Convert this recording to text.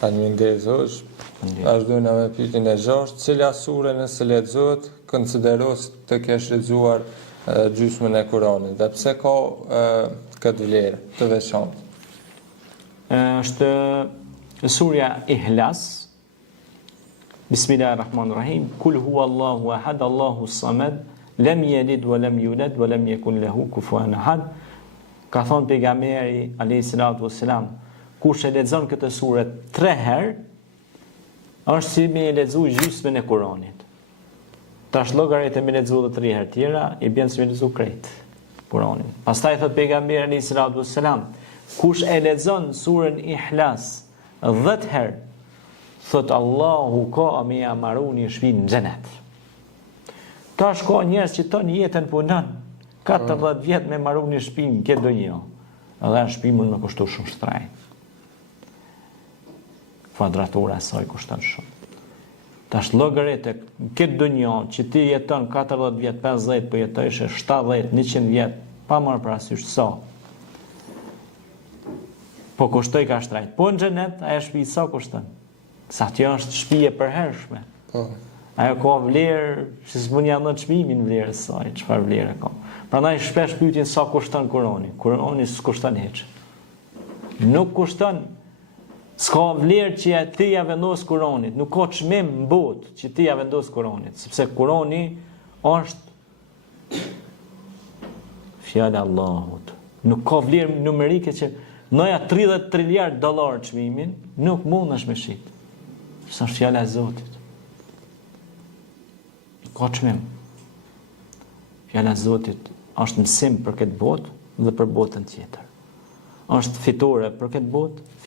Faleminderit. As dojna me pyetjen e 6, cila sure nëse lexohet konsiderohet të kesh lexuar gjysmën e Kuranit dhe pse ka këtë vlerë të veçantë? Është surja Ihlas. Bismillahirrahmanirrahim. Kul huwa Allahu ahad, Allahu samad, lam yalid wa lam yulad wa lam yakun lahu kufuwan ahad. Ka thënë pejgamberi alayhi salatu wassalam, kush e lexon këtë sure 3 herë, është si me e lexu gjysmën e Kuranit. Tash llogarit e me lexu edhe 3 herë tjera, i bën si me lexu krejt Kuranin. Pastaj thot pejgamberi alayhi salatu wassalam, kush e lexon surën Ihlas 10 herë, thot Allahu ka me ja marru një shpinë në xhenet. Tash ka njerëz që ton jetën punon 14 vjet me marru një shpinë këtë donjë. Edhe shtëpi mund me kushtu shumë shtraj. Kvadratura e saj kushton shumë. Tash llogaritë këtë donjë që ti jeton 40 vjet, 50, po jetojsh 70, 100 vjet, pa marrë parasysh sa. Po kushtoj ka shtrajt. Po në xhenet ajo shtëpi sa kushton? Sa që është shtëpi e përhershme. Po. Ajo ka vlerë, që s'mund ja dhënë çmimin vlerës saj, çfarë vlerë ka. Prandaj shpesh pyetin sa kushton Kurani. Kurani s'kushton hiç. Nuk kushton, s'ka vlerë që ti ja vendos Kuranit, nuk ka çmim në botë që ti ja vendos Kuranit, sepse Kurani është fjala e Allahut. Nuk ka vlerë numerike që noja 30 triliard dollar çmimin, nuk mundesh me shit. Sa fjala e Zotit. Ka çmim. Fjala e Zotit është mësim për këtë botë dhe për botën tjetër. Është fitore për këtë botë,